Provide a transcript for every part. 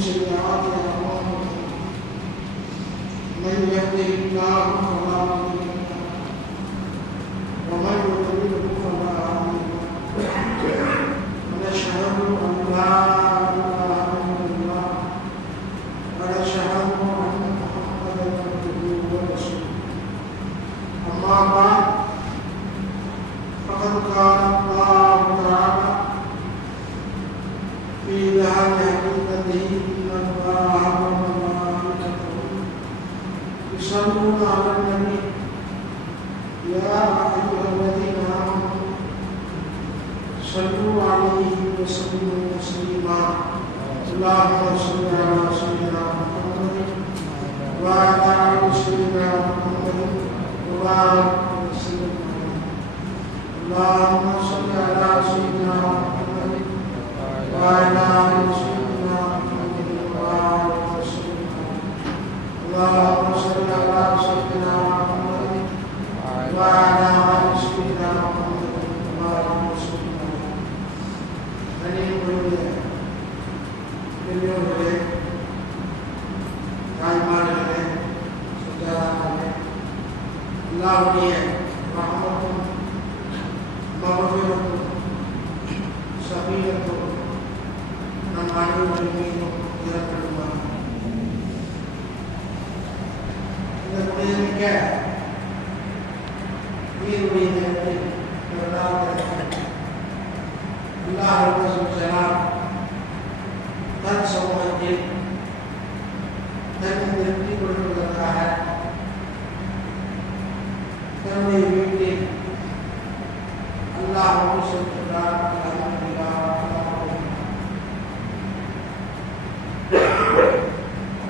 سيئات أعمالنا من يهده الله فلا مضل له ومن يضلل فلا هادي له ونشهد أن لا إله إلا الله ونشهد أن محمدا عبده ورسوله أما بعد فقد قال الله تعالى في ذهاب حقيقته إن الله وملائكته يصلون على النبي يا أيها الذين آمنوا صلوا عليه وسلموا تسليما اللهم صل على سيدنا محمد وعلى آل سيدنا محمد وبارك وسلم اللهم صل على سيدنا محمد وعلى آل سيدنا محمد وبارك وسلم اللهم صل على سيدنا محمد وعلى آل سيدنا محمد وبارك وسلم பெரியோர்களே, தாய்மார்களே, சுற்றாதார்களே, அல்லாஹ்வுடைய ரஹ்மத்தும் மக்ஃபிரத்தும் ஸபீலத்தும் நம் அனைவரின் மீதும் இறங்கட்டுமாக. இந்த புனிதமிக்க உயிருடைய நேரத்தில் அல்லாஹ் தன் சமூகத்தில் தன்னை திருப்தி கொடுப்பதற்காக தன்னுடைய வீட்டில் அல்லாஹ் சென்றார்.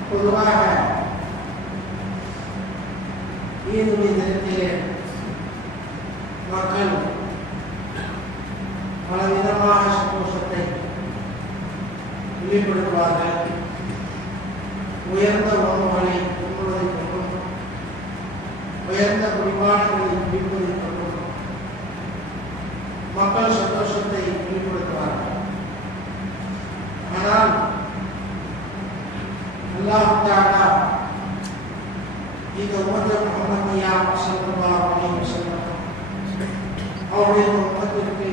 பொதுவாக ஈதுடைய தினத்திலே மக்கள் பலவிதமான சந்தோஷத்தை வெளிப்படுத்துவார்கள். உயர்ந்த உணவுகளை உண்ணுவதை கொண்டும் உயர்ந்த குடிபாடுகளை குடிப்பதை கொண்டும் மக்கள் சந்தோஷத்தை வெளிப்படுத்துவார்கள். ஆனால் அல்லாஹ் தஆலா இந்த உம்மத் முஹம்மது ஸல்லல்லாஹு அலைஹி வஸல்லம் அவருடைய உம்மத்திற்கு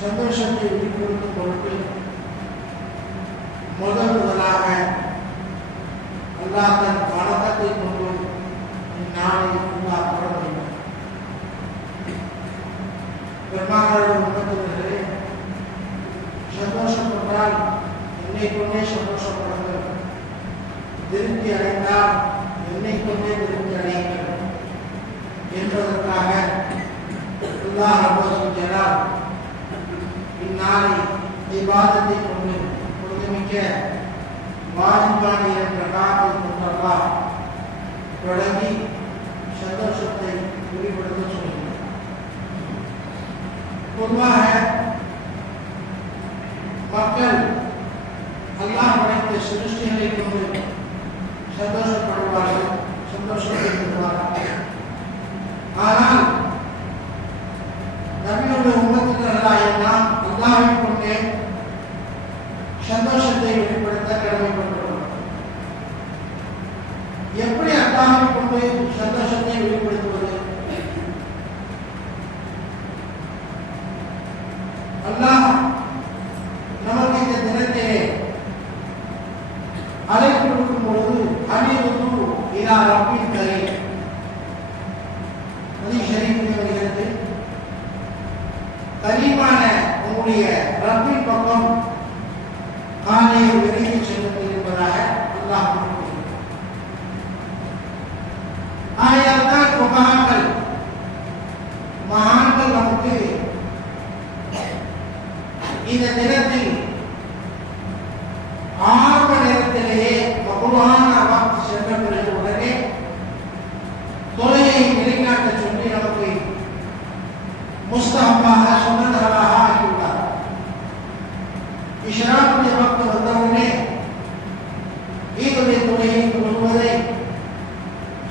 சந்தோஷத்தை வெளிப்படுத்தும் பொருட்டு முதலாக அல்லாஹ் தன் வணக்கத்தை கொண்டு இந்நாளை அல்லாஹ் தொடங்கினார். பெருமானார் உம்மத்தினர்களே, சந்தோஷப்பட்டால் என்னை கொண்டே சந்தோஷப்படுங்கள், திருப்தி அடைந்தால் என்னை கொண்டே திருப்தி அடையுங்கள் என்பதற்காக அல்லாஹ் ரப்பல் ஜலால் இந்நாளை இபாதத்தை கொண்டு பொழுதுமிக்க வாஜிபான என்ற காலத்தை கொண்டல்லாஹ் தொடங்கி சந்தோஷத்தை வெளிப்படுத்த சொல்கிறார். பொதுவாக மக்கள் அல்லாஹ் படைத்த சிருஷ்டிகளை கொண்டு சந்தோஷப்படுவார்கள், சந்தோஷத்தை பெறுவார்கள். ஆனால் நபியுடைய உம்மத்தினர்களாகிய நாம் அல்லாஹ்வை கொண்டே சந்தோஷத்தை வெளிப்படுத்த கடமைப்பட்டுள்ளோம். எப்படி அல்லாஹ்வை கொண்டு சந்தோஷத்தை வெளிப்படுத்துவது? அல்லாஹ் நமக்கு இந்த தினத்திலே அழைப்பு கொடுக்கும் பொழுது அனிது இலா ரப்பில் கரீம் ஹதீஸ் ஷரீஃபில் வருகிறது, கரீமான உங்களுடைய ரப்பின் பக்கம் காலை விரைந்து செல்லுங்கள் என்பதாக அல்லாஹ் கூறுகிறார். ஆகையால்தான் மகான்கள் நமக்கு இந்த தினத்தில் ஆரம்ப நேரத்திலேயே மகுவான வாக்கு சென்ற பிறகு உடனே தொலையை நிலைநாட்ட சொல்லி நமக்கு முஸ்தஹப்பாக சுன்னத்தாக ஆகியுள்ளார். இஷ்ராக்குடைய வக்து வந்தவுடனே ஈதுடைய தொழுகையை தொழுவதை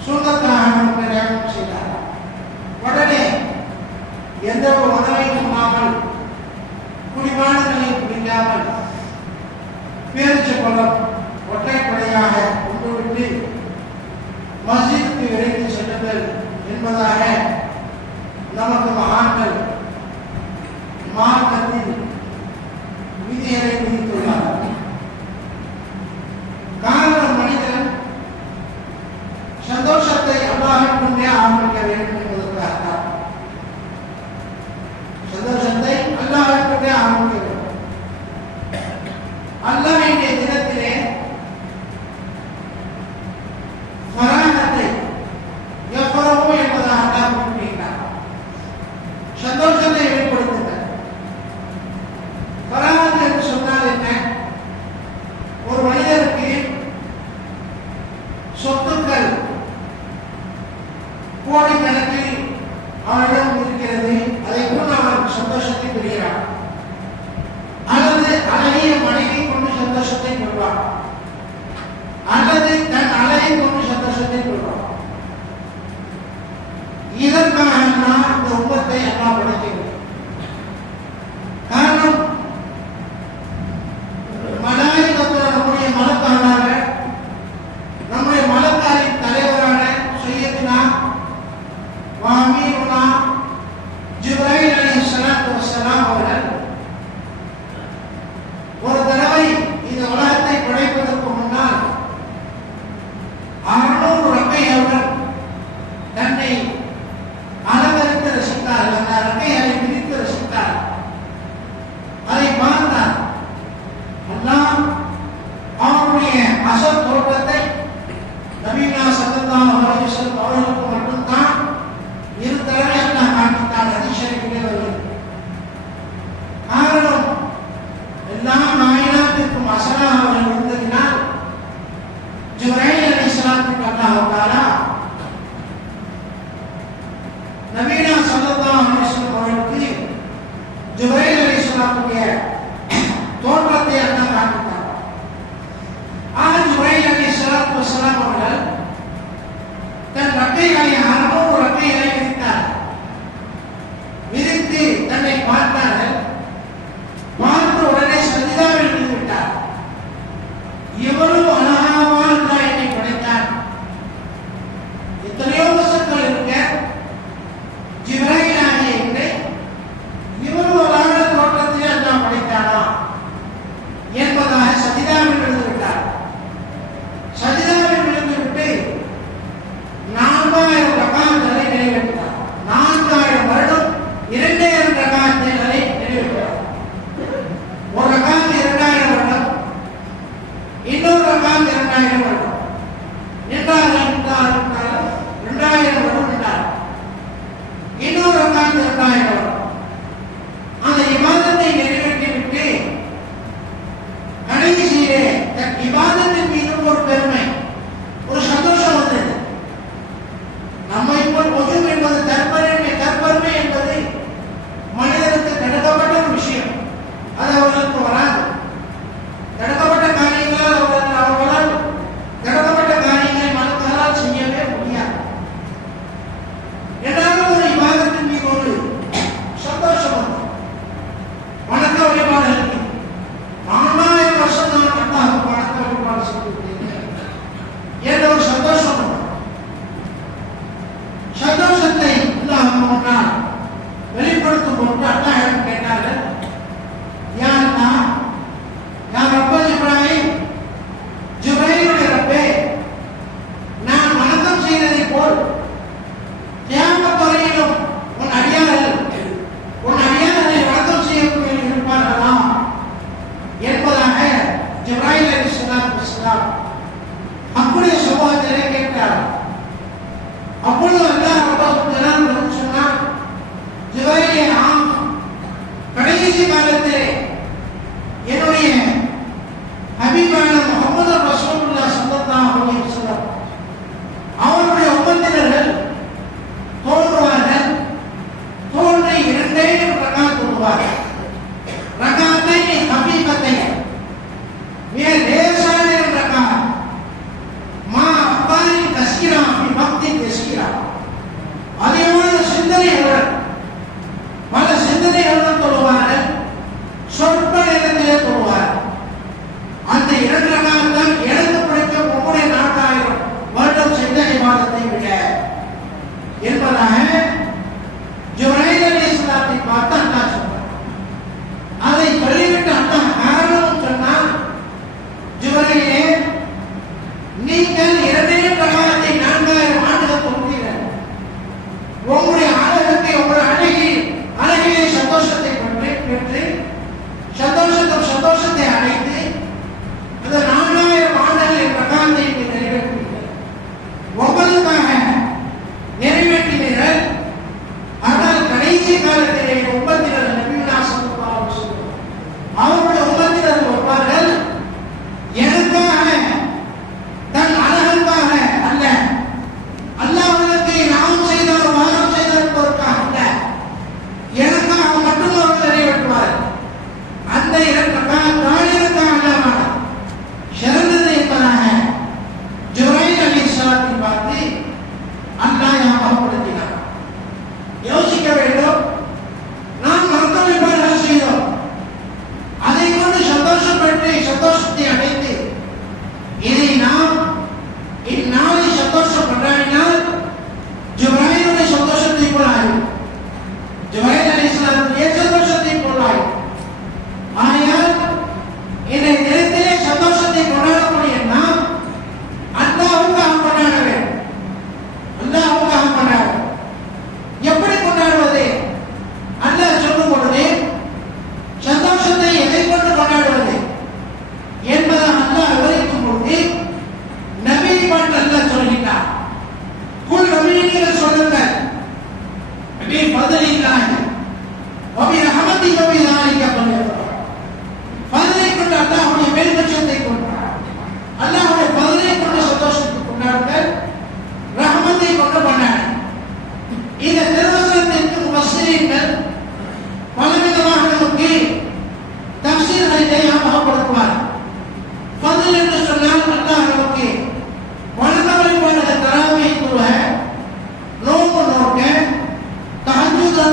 சுன்னத்தாக நமக்கு நியமனம் செய்தார். உடனே எந்த ஒரு உணவையும் இல்லாமல் குடிபானங்களை குடிக்காமல் பேரிச்சம்பழம் ஒற்றைப்படையாக கொண்டுவிட்டு மஸ்ஜிதுக்கு விரைந்து செல்லுங்கள் என்பதாக நமக்கு மகான்கள் மார்க்கத்தில் விதிகளை விதித்துள்ளார். காரணம் மனிதன் சந்தோஷத்தை அல்லாஹ்விடமே ஆரம்பிக்க வேண்டும் என்பதற்காக சந்தோஷத்தை அல்லாஹ்விடமே ஆரம்பிக்க வேண்டும். அல்லாஹ் வேண்டிய தினத்திலே ஃபராகத்தை எவ்வளவோ என்பதாக அல்லாஹ் குறிப்பிட்டார். சந்தோஷத்தை வெளிப்படுத்துங்கள். ஃபராகத் என்று சொன்னால் என்ன? ஒரு மனிதருக்கு சொத்துக்கள் கோடிக்கணக்கில் அவரிடம் இருக்கிறது, அதை கொண்டு அவன் சந்தோஷத்தை பெறுகிறான். அல்லது அழகிய மனைவி கொண்டு சந்தோஷத்தை கொள்வான், அல்லது தன் அழகை கொண்டு சந்தோஷத்தை கொள்வான். இதற்காக நான் இந்த உலகத்தை எல்லாம் படைக்கிறேன். காரணம், மலாயிகத்துல நம்முடைய மலக்காராக, நம்முடைய மலக்காரின் தலைவரான சையதுனா வாமீருனா ஜிப்ராயில் அலைஹிஸ்ஸலாத்து வஸ்ஸலாம் அவர்கள் ஒரு தடவை இந்த உலகத்தை படைப்பதற்கு முன்னால் 600 ரக்கைகளுடன் தன்னை அலங்கரித்து ரசித்தார்கள். அந்த ரக்கைகளை பிரித்து ரசித்தார். அதை பார்த்தார். அல்லாஹ் அவருடைய அசல் தோற்றத்தை நபினா ஸல்லல்லாஹு அலைஹி வஸல்லம் அவர்களுக்கு மட்டும்தான் இரு தடவை அல்லாஹ் காண்பித்தார். ஹதீஸ் ஷரீஃபிலே வருகிறது. காரணம், எல்லா நாயனாத்திற்கும் அசலாக அவர்கள் இருந்ததினால் ஜிப்ராயில் அலைஹிஸ்ஸலாத்துக்கு அல்லாஹ் தஆலா நபினா ஸல்லல்லாஹு அலைஹி வஸல்லம் அவர்களுக்கு ஜிப்ராயில் அலைஹிஸ்ஸலாத்துடைய தோற்றத்தை அல்லாஹ் காண்பித்தார். ஜிப்ராயில் அலைஹிஸ்ஸலாத்து வஸ்ஸலாம் அவர்கள் தன் ரக்கைகளை 600 ரக்கைகளை விரித்தார். விரித்து தன்னை பார்த்தார்கள். பார்த்த உடனே சஜிதாவில் விழுந்து விட்டார். இவ்வளவு அழகாக அல்லாஹ் என்னை படைத்தார். எத்தனையோ வசனங்கள் இருக்க ஜிப்ராயில் ஆகிய என்னை இவ்வளவு அழகான தோற்றத்தில் அல்லாஹ் படைத்தானா என்பதாக சஜிதாவில் விழுந்து விட்டார். சஜிதாவில் விழுந்து விட்டு 4000 ரகாத்களை நிறைவேற்றார். 4000 வருடம் 2000 ரகாத்களை நிறைவேற்றார். ஒரு ரகாத் 2000 வருடம், இன்னொரு ரகாத் 2000 வருடம். நின்றார்கள் 2000 வருடம் நின்றார். இன்னொரு ரகாத் 2000 வருடம். அந்த இபாதத்தை நிறைவேற்றி விட்டு கடைசியிலே தன் இபாதத்தின் மீது ஒரு பெருமை, ஒரு சந்தோஷம் வந்தது. நம்மை போல் ஒதும் என்பது தற்பெருமை என்பது மனிதனுக்கு தடுக்கப்பட்ட ஒரு விஷயம். அது அவர்களுக்கு வராது. தடுக்கப்பட்ட காரியங்களால் அவர்களால் தடுக்கப்பட்ட காரியங்களை மனத்தால் செய்யவே முடியாது. இரண்டாவது, ஒரு இபாதத்தின் மீது ஒரு சந்தோஷம் வந்தது. வணக்க வழிபாடுகளுக்கு 4000 வருஷம் நான் அல்லாஹ் வணக்க வழிபாடு செய்திருக்கிறேன் என்ற ஒரு சந்தோஷம் வந்தது. சந்தோஷத்தை அல்லாஹ் முன்னால் வெளிப்படுத்தும் போது அல்லாஹ் கேட்டார்கள், யா அல்லாஹ், யா ரப்பல் இப்ராஹிம், ஜிப்ராயிலுடைய ரப்பே, நான் வணக்கம் செய்ததை போல் கியாமத் வரையிலும் உன் அடியார்களை வணக்கம் செய்யக்கூடிய இருப்பார்களா என்பதாக ஜிப்ராயில் அலைஹிஸ்ஸலாத்து வஸ்ஸலாம் அப்படியே சமூகத்திலே கேட்டார். அப்பொழுது அல்லாஹ் ரப்பல் சொன்னார், ஜிப்ராயிலே, ஆம், கடைசி காலத்திலே என்னுடைய ஹபீபான முஹம்மது ரசூலுல்லாஹ் ஸல்லல்லாஹு அலைஹி வஸல்லம் அவருடைய உம்மத்தினர்கள் தோன்றுவார்கள். தோன்றி 2 ரகாத் தொழுவார்கள். ரகாத்தை ஹபீபத்தை மிக லேசான ரகாத் மா அப்பாரி கசீரா பக்தி கசீரா, அதிகமான சிந்தனைகளுடன் பல சிந்தனைகளுடன் தொழுவார்கள். சொற்ப நேரத்திலே தொழுவார்கள். அந்த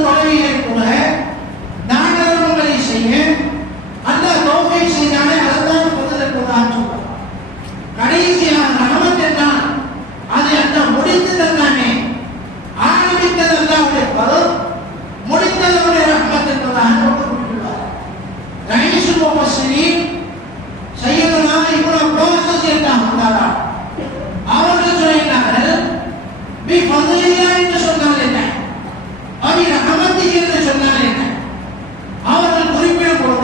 தொலைவியை கூட தானங்களை செய்ய அல்லாஹ் தௌஃபீக் செய்தானே அதுதான் பதில் என்பதாக சொல்றார். கடைசியாக ரஹமத் என்றால் அது அந்த முடித்ததெல்லாமே ஆரம்பித்ததெல்லாம் பதில் முடித்ததனுடைய ரஹமத் என்பதாக குறிப்பிட்டுள்ளார். ரயீசுல் முஃபஸ்ஸிரீன் சையதுனா இப்னு அப்பாஸ் ரலியல்லாஹு தஆலா அவர்கள் சொல்கிறார்கள் பி ஃபضலில்லா என்று சொன்னால் என்ன, அபி ரஹமத்திஹி என்று சொன்னால் என்ன, அவர்கள் குறிப்பிடும் பொழுது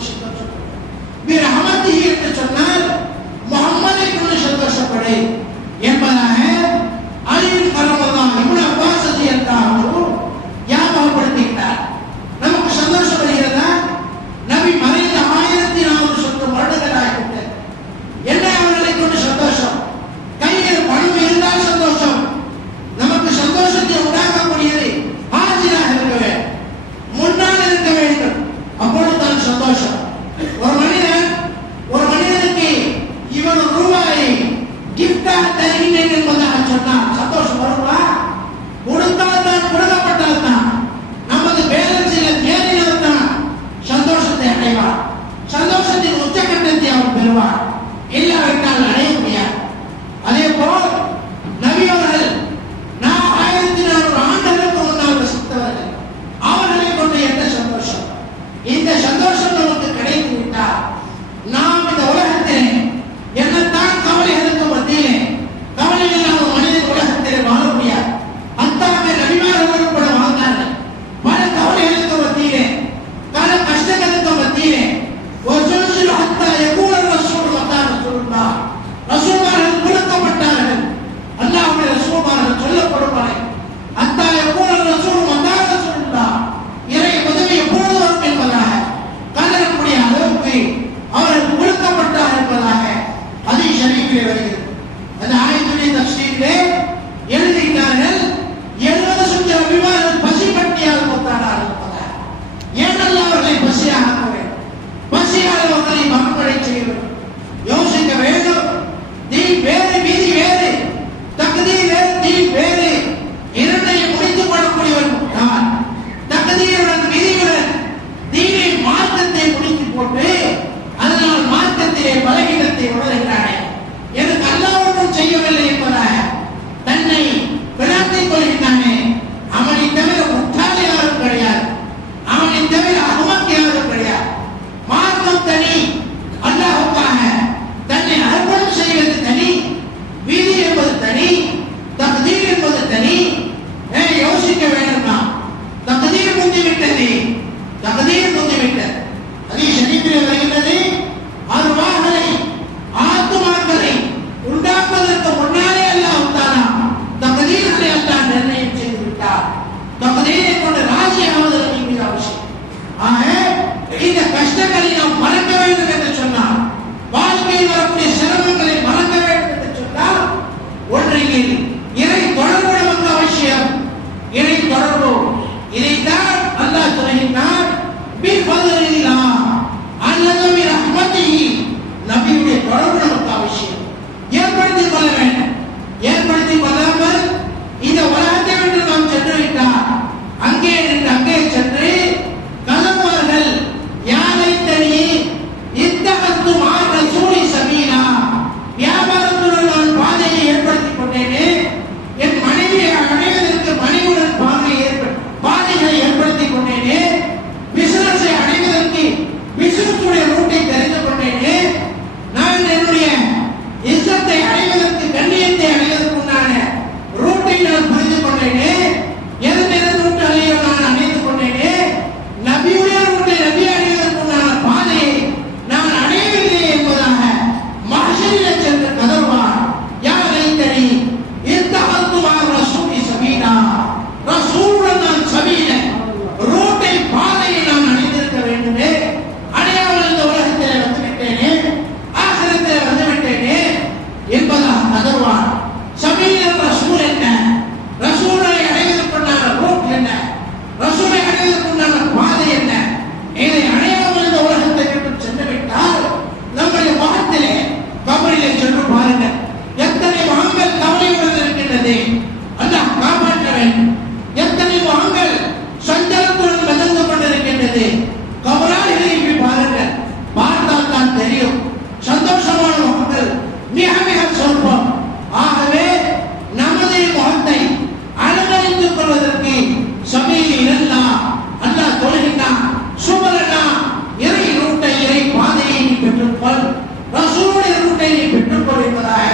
கொண்டு சந்தோஷப்படு. பிரஹமதிஹி என்று சொன்னால் முஹம்மதை கொண்டு சந்தோஷப்படு என்பதாக அலி ரலியல்லாஹு இப்னு அப்பாஸ் ரலியல்லாஹு ஞாபகப்படுத்துகிறார். நமக்கு சந்தோஷம் வருகிறதா? நபி மறைந்த 1400 வருடங்கள் ஆகிவிட்டது. என்ன அவர்களை கொண்டு சந்தோஷம்? கையில் பணம் இருந்தால் சந்தோஷம். நமக்கு சந்தோஷத்தை உண்டாக்கக்கூடியது ஹாஜிராக இருக்க வேண்டும், முன்னால் இருக்க வேண்டும். அப்பொழுதுதான் சந்தோஷம். ஒரு மனிதனுக்கு இவன் ரூபாயை கிஃப்டா தருகிறேன் என்பதாக சொன்னால் சந்தோஷம் வருமா? கொடுத்தால் தான், கொடுக்கப்பட்டால் தான், நமது பேரரசில் தேறினால் தான் சந்தோஷத்தை அடைவார். சந்தோஷத்தின் உச்சகட்டத்தை அவர் பெறுவார். இல்லாவிட்டால் அடைய முடியாது. அதே போல் நபி அவர்கள் 1400 ஆண்டுகளுக்கு முன்னால் வசித்தவர்கள், அவர்களை கொண்டு என்ன சந்தோஷம்? இந்த சந்தோஷம் நமக்கு கிடைத்து விட்டால் நாம் இந்த உலகத்திலே என்னத்தான் கவலைகளுக்கு மத்தியிலே கவலை இல்லாத மனிதன் உலகத்திலே வாழ முடியாது. அத்தாக நபிமார்கள் கூட வாழ்ந்தார்கள். பல கவலைகளுக்கு மத்தியிலே, பல கஷ்டங்களுக்கு மத்தியிலே ஒரு சொல்லில் அத்தா எவ்வளவு ரசூல் வந்தார்கள் சொல்லுங்கள். ரசூல்மார்கள் கொடுக்கப்பட்டார்கள். அல்லாஹ்வுடைய ரசூல்மார்கள் சொல்லப்படுவார்கள். அத்தா எவ்வளவு ரசூல் வந்தார்கள் சொல்லுங்கள். இறை உதவி எப்பொழுது வரும் என்பதாக கலரக்கூடிய அளவுக்கு அவர்கள் கொடுக்கப்பட்டார் என்பதாக ஹதீஸ் ஷரீஃபிலே வருகிறது. அந்த ஆயத்துடைய தஃசீரிலே எழுதுகிறார்கள், 70 லட்சம் நபிமார்கள் பசி பட்டியால் மூத்தானார்கள் என்பதாக. ஏனெல்லாம் அவர்களை பசியாக ஆக்க வேண்டும், பசியால் அவர்களை மறுபடை செய்ய வேண்டும். யோசிக்க வேண்டும். தீன் வேறு, வீதி வேறு, தகுதீர் வேறு, தீன் வேறு. இரண்டையும் முடித்துக் கொள்ளக்கூடியவன் நான். தகுதீருடன் விதியுடன் தீனை மார்க்கத்தை முடித்து போட்டு அதனால் மார்க்கத்திலே பலகீனத்தை உணர்கிறானே, எனக்கு அல்லாஹ் ஒன்றும் செய்யவில்லை என்பதாக தன்னை பிரார்த்திக் கொள்கிறானே, அவனை தவிர முட்டாள் யாரும் கிடையாது, அவனை தவிர அகமத் யாரும் கிடையாது. மார்க்கம் தனி, அல்லாஹ்வுக்காக தன்னை அர்ப்பணம் செய்வது தனி, விதி என்பது தனி, தக்தீர் என்பது தனி. யோசிக்க வேண்டுமா? தக்தீர் முந்திவிட்டது, தக்தீர் முந்திவிட்டது. ஹதீஸ் ஷரீஃபிலே வருகிறது, அர்வாஹ்களை, ஆத்துமாக்களை உண்டாக்குவதற்கு முன்னாலே அல்லாஹ் தஆலா தக்தீர்களை அல்லாஹ் நிர்ணயம் செய்து விட்டார். தக்தீரை கொண்டு ராஜியாவது மிக அவசியம். ஆக இந்த கஷ்டங்களை நாம் மறக்க வேண்டும் என்று சொன்னால், வாழ்க்கையில் வரக்கூடிய சிரமங்களை மறக்க வேண்டும் என்று சொன்னால், ஒன்றையில் இறை தொடர்பு நமக்கு அவசியம். இறை தொடர்பு, இதைத்தான் அல்லாஹ் சொல்கிறார், பிஃபத்லில்லாஹ் அல்லது பிரஹ்மத்திஹி. நபியுடைய தொடர்பு நமக்கு அவசியம். ஏற்படுத்திக் கொள்ள வேண்டும். ஏற்படுத்திக் கொள்ளாமல் இந்த உலகத்தை விட்டு நாம் சென்று விட்டால் அங்கே நின்று அங்கே சென்று கலவார்கள் யாரை தனி இத்தகத்து மாற்ற சூழி சபீனா. வியாபாரத்துடன் நான் பாதையை ஏற்படுத்திக் கொண்டேனே, என் மனைவியை அடைவதற்கு மனைவியுடன் பாதைகளை ஏற்படுத்திக் கொண்டேனே, பிசினஸை அடைவதற்கு பிசினஸுடைய ரூட்டை தெரிந்து கொண்டேனே, நான் என்னுடைய இஸ்ஸத்தை அடைவதற்கு, கண்ணியத்தை அடைவதற்குண்டான ரூட்டை நான் புரிந்து கொண்டேனே, எந்த ரூட்டை அடைய நான் அடைந்து கொண்டேனே, நபியுடைய ரூட்டை, நபி அடைவதற்குண்டான பாதையை நான் அடையவில்லை என்பதாக மஹ்ஷரிலே சென்று கதறுவார். யாரை தனி இத்தஹத்துமா ரசூலி சபீலா. ரசூலுடன் நான் சபீல ரூட்டை, பாதையை நான் அடைந்திருக்க வேண்டுமே, அடையாமல் இந்த உலகத்திலே வந்துவிட்டேனே, ஆகிரத்திலே வந்துவிட்டேனே என்பதாக கதறுவார். சபீல் ரசூல் என்ன? ரசூலை அடைவதற்குண்டான ரூட் என்ன? ரசூலை அடைவதற்குண்டான பாதை என்ன? இதை அடையாமல் இந்த உலகத்தை விட்டு சென்று விட்டால் நம்முடைய முகத்திலே கபரிலே சென்று பாருங்கள், எத்தனை முகங்கள் கவலையுடன் இருக்கின்றது. அல்லாஹ் காப்பாற்ற வேண்டும். எத்தனை முகங்கள் சஞ்சலத்துடன் மிதந்து கொண்டிருக்கின்றது. கபராளிகளை பாருங்கள், பார்த்தால் தான் தெரியும். சந்தோஷமான முகங்கள் மிக மிக சொல்பம். ஆகவே நமது முகத்தை அலங்கரித்துக் கொள்வதற்கு சபையில் இல்லா அல்லாஹ் சொல்கின்றான், சுபலனா இறை ரூட்டை, இறை பாதையை நீ பெற்றுக்கொள், ரசூலுடைய ரூட்டை நீ பெற்றுக்கொள் என்பதாக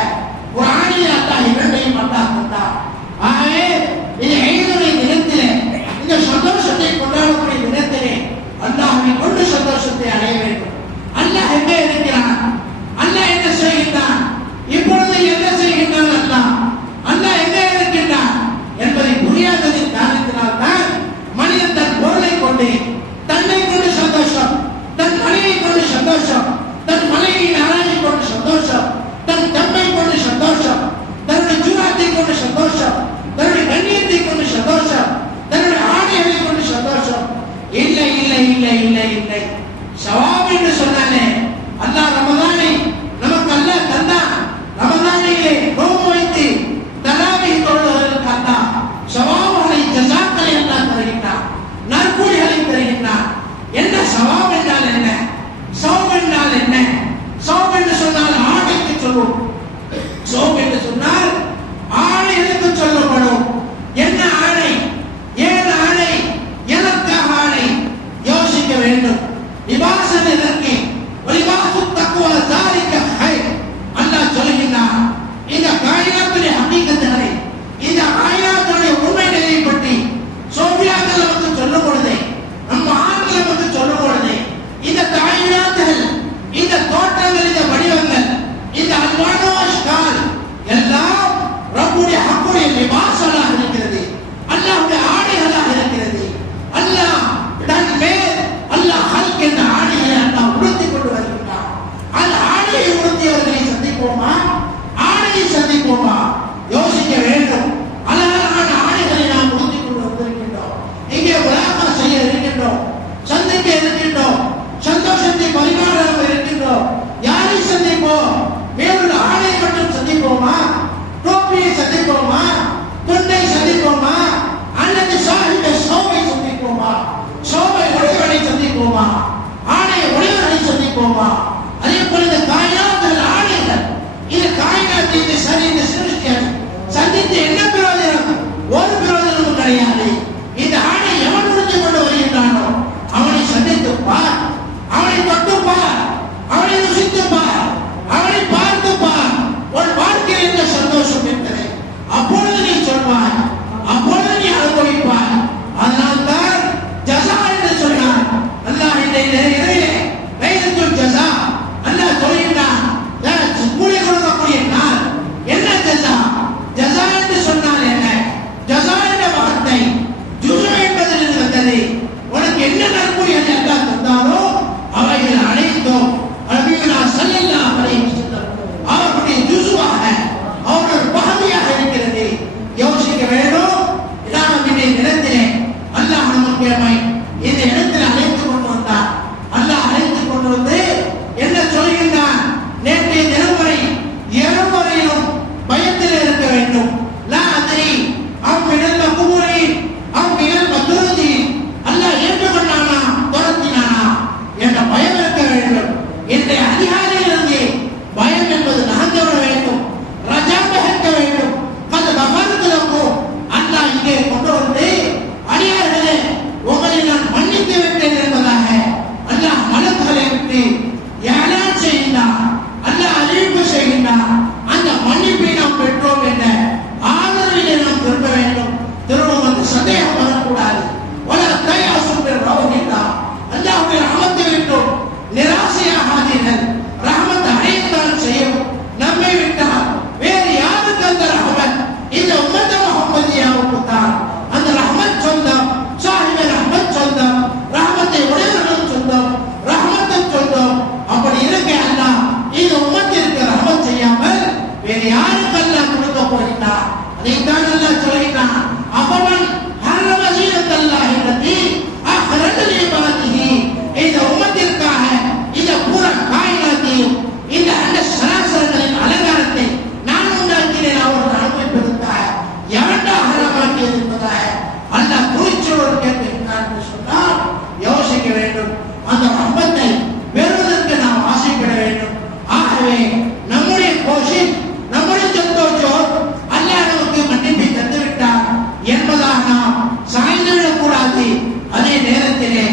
குர்ஆனில் அல்லாஹ் இரண்டையும் அல்லாஹ் தந்தார். ஆகவே இந்த ஈதுடைய தினத்திலே, இந்த சந்தோஷத்தை கொண்டாடக்கூடிய தினத்திலே அல்லாஹ்வை கொண்டு சந்தோஷம் சந்தோஷத்தை அடைய வேண்டும். அல்லாஹ் எங்கே இருக்கிறான்? அல்லாஹ் என்ன செய்கின்றான்? இப்பொழுது என்ன செய்கின்றான்? அல்லாஹ் எங்கே இருக்கின்றான் என்பதை புரியாததின் காரணத்தினால் தான் மனிதன் தன் பொருளை கொண்டு, தன்னை கொண்டு சந்தோஷம், தன் மனைவியை கொண்டு சந்தோஷம், தன் மனைவியின் அழகை கொண்டு சந்தோஷம், தன் தம்மை கொண்டு சந்தோஷம், தன்னுடைய ஜூராத்தை கொண்டு சந்தோஷம், தன்னுடைய கண்ணியத்தை கொண்டு சந்தோஷம், தன்னுடைய ஆடைகளை கொண்டு சந்தோஷம். இல்லை இல்லை இல்லை இல்லை இல்லை. ஷவாப் என்று சொன்னானே அல்லாஹ் ரமதானை நமக்கு அல்லாஹ் தந்தான். ரமதானிலே நோன்பு வைத்து தராவீஹ் தொழுவதற்கு அல்லாஹ் ஷவாப்களை, ஜஸாக்களை அல்லாஹ் தருகின்றான், நற்கூலிகளை தருகின்றான். என்ன ஷவாப் என்றால் என்ன? ஷவாப் என்றால் என்ன? ஷவாப் என்று சொன்னால் ஆடைக்கு சொல்லும். ஷவாப் என்று சொன்னால் ஆடைகளுக்கு சொல்லப்படும். என்ன ஆடை? ஏன் ஆடை? எதற்காக ஆடை? யோசிக்க வேண்டும். லிபாஸன் எதற்கு? லிபாஸு தக்வா ஸாலிக ஹைர். அல்லாஹ் சொல்கிறான், இந்த காயினாத்துடைய ஹகீகத்துகளை, இந்த ஆயத்துடைய உண்மை நிலையை பற்றி சோபியாக்கள் நமக்கு சொல்லும் பொழுது, நம்ம ஆண்கள் நமக்கு சொல்லும் பொழுது, இந்த காயினாத்துகள், இந்த தோற்றங்கள், இந்த வடிவங்கள், இந்த அல்வானோ அஷ்கால் எல்லாம் ரப்புடைய ஹக்குடைய லிபாஸாக இருக்கிறது, அல்லாஹ்வுடைய ஆடைகளாக இருக்கிறது. அல்லாஹ் தன் மேல் அல்லாஹ் ஹல்க் என்ற ஆடைகளை அல்லாஹ் உடுத்திக் கொண்டு வருகின்றான். அந்த ஆடையை உடுத்தியவர்களை சந்திப்போமா? ஆடையை சந்திப்போமா? யோசிக்க வேண்டும். அழகான ஆடைகளை நாம் உடுத்திக் கொண்டு வந்திருக்கின்றோம். இங்கே உலகமா செய்ய இருக்கின்றோம், சந்திக்க இருக்கின்றோம், சந்தோஷத்தை பரிமாற இருக்கின்றோம். யாரை சந்திப்போம்? வேறொரு ஆடையை மட்டும் சந்திப்போமா? டோப்பியை சந்திப்போமா? துண்டை சந்திப்போமா? அல்லது சாஹிபை சோவை சந்திப்போமா? சோவை உடையவனை சந்திப்போமா? ஆடை உடையவனை சந்திப்போமா? அதே போல இந்த காயினாத்துகள் ஆடைகள், இந்த காயினாத்தை, இந்த சரி, இந்த சிருஷ்டியை சந்தித்து என்ன பிரயோஜனம்? ஒரு பிரயோஜனமும் கிடையாது. இந்த ஆடை எவன் உடுத்திக் கொண்டு வருகின்றானோ அவனை சந்தித்து பார், அவனை தொட்டு பார், அவனை ருசித்து பார், அவனை பார்த்து பார். உன் வாழ்க்கையில் என்ன சந்தோஷம் என்பதை அப்பொழுது நீ சொல்வாய், அப்பொழுது நீ அனுபவிப்பாய். அதனால்தான் ஜஸா என்று சொன்னார் அல்லாஹ். இந்த இரவிலே லைலத்துல் ஜஸா அல்லாஹ் சொல்கிறான், கூலி கொடுக்கக்கூடிய நாள். என்ன ஜஸா? ஜஸா என்று சொன்னால் என்ன? ஜஸா என்ற வார்த்தை ஜுஸு என்பதிலிருந்து வந்தது. உனக்கு என்ன நற்கூலிகளை அல்லாஹ் தந்தாலோ அவைகள் அனைத்தும் நபியுனா ஸல்லல்லாஹு அலைஹி வஸல்லம் அவருடைய ஜுஸுவாக, அவருடைய பகுதியாக இருக்கிறது. யோசிக்க வேண்டும். நாம் இந்த இடத்திலே அல்லாஹ் நமக்கு இந்த இடத்தில் அழைத்து கொண்டு வந்தார். அல்லாஹ் அழைத்து கொண்டு வந்து என்ன சொல்கின்றான்? நேற்றைய தினம் வரை எவரையும் பயத்தில் இருக்க வேண்டும். லா அத்ரி அவ் மினல் மக்பூரி அவ் மினல் மக்ரூதி. அல்லாஹ் ஏற்றுக்கொண்டானா துரத்தினானா என்ற பயம் இருக்க வேண்டும். இன்றைய அதிகாரியிலிருந்து பயம் என்பது நகர்ந்து விட வேண்டும், ரஜாக இருக்க வேண்டும். அது மகர்களுக்கும் அல்லாஹ் இங்கே கொண்டு வந்து, அடியார்களே உங்களை நான் மன்னித்து விட்டேன் என்பதாக அல்லாஹ் மலக்குகளை விட்டு ஏலான் செய்கின்றார். அல்லாஹ் அறிவிப்பு செய்கின்றார். அந்த மன்னிப்பை நாம் பெற்றோம் என்ற ஆதரவிலே நாம் திரும்ப வேண்டும். திரும்ப வந்து சந்தேகம் வரக்கூடாது. உலகத்தை அசுப்பர் ரவுகின்றார். அல்லாஹ்வுடைய ரஹமத்தை விட்டோம் நிராசையாகாதீர்கள். ரஹமத் அடையத்தான் செய்யும். நம்மை விட்டால் வேறு யாருக்கு அந்த ரஹமத்? இந்த உம்மத் முஹம்மதியாவுக்கு தான் அந்த ரஹமத் சொந்தம். சாஹிபே ரஹமத் சொந்தம், ரஹமத்தை உடையவர்களும் சொந்தம், ரஹமத்தும் சொந்தம். அப்படி இருக்க அல்லாஹ் இந்த உம்மத்திற்கு ரஹமத் செய்யாமல் வேறு யாருக்கு அல்லாஹ் கொடுக்க போகிறார்? அதைத்தான் அல்லாஹ் சொல்கிறான், அவன் ஹர்ரம ஸீனத்தல்லாஹி அல்லதி அஹ்ரஜ லிபாதிஹி. இந்த உம்மத்திற்காக இந்த பூரா காயினாத்தையும் இந்த அண்ட சராசரங்களின் அலங்காரத்தை நான் உண்டாக்கினேன் அவர்கள் அனுபவிப்பதற்காக. எவன்டா ஹராமாக்கியது என்பதாக அல்லாஹ் குறிச்சோடு கேட்கிறான் என்று சொன்னால் யோசிக்க வேண்டும். அந்த ரஹ்மத்தை பெறுவதற்கு நாம் ஆசைப்பட வேண்டும். ஆகவே நம்முடைய கோஷிஷ், நம்முடைய சந்தோஷம் அல்லாஹ் நமக்கு மன்னிப்பை தந்துவிட்டார் என்பதாக நாம் சாய்ந்து விடக்கூடாது. அதே நேரத்திலே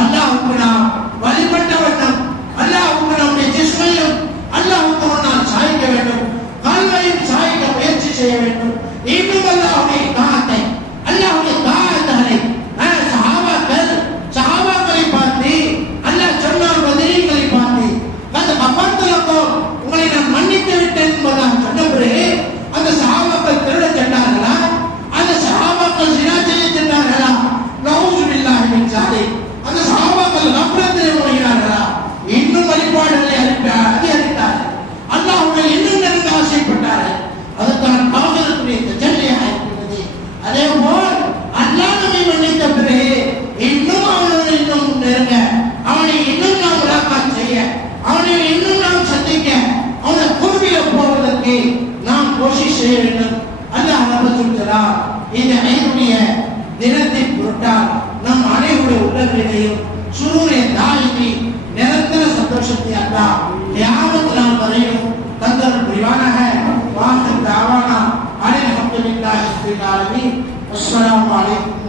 அல்லாஹ்வுக்கு நாம் வழிபட்ட வண்ணம், அல்லாஹ்வுக்கு நம்முடைய ஜிஸ்மையும் அல்லாஹ்வுக்கு முன்னால் சாய்க்க வேண்டும், கல்வையும் சாய்க்க முயற்சி செய்ய வேண்டும். இன்னும் அல்லாஹ்வுடைய தாஅத்தை, அல்லாஹ்வுடைய தாஅத்துகளை சஹாபாக்களை பார்த்து அல்லாஹ் செய்ய வேண்டும். அல்லாஹ் ரப்பல் ஜலால் இந்த ஐனுடைய தினத்தின் பொருட்டால் நம் அனைவருடைய உள்ளங்களிலேயும் சுரூரே தாயிமி நிரந்தர சந்தோஷத்தை அல்லாஹ் கியாமத் நாள் வரையும் தந்தல் புரிவானாக. வாஹிர் தாவானா அல்ஹம்துலில்லாஹி ரப்பில் ஆலமீன். அஸ்ஸலாமு அலைக்கும்.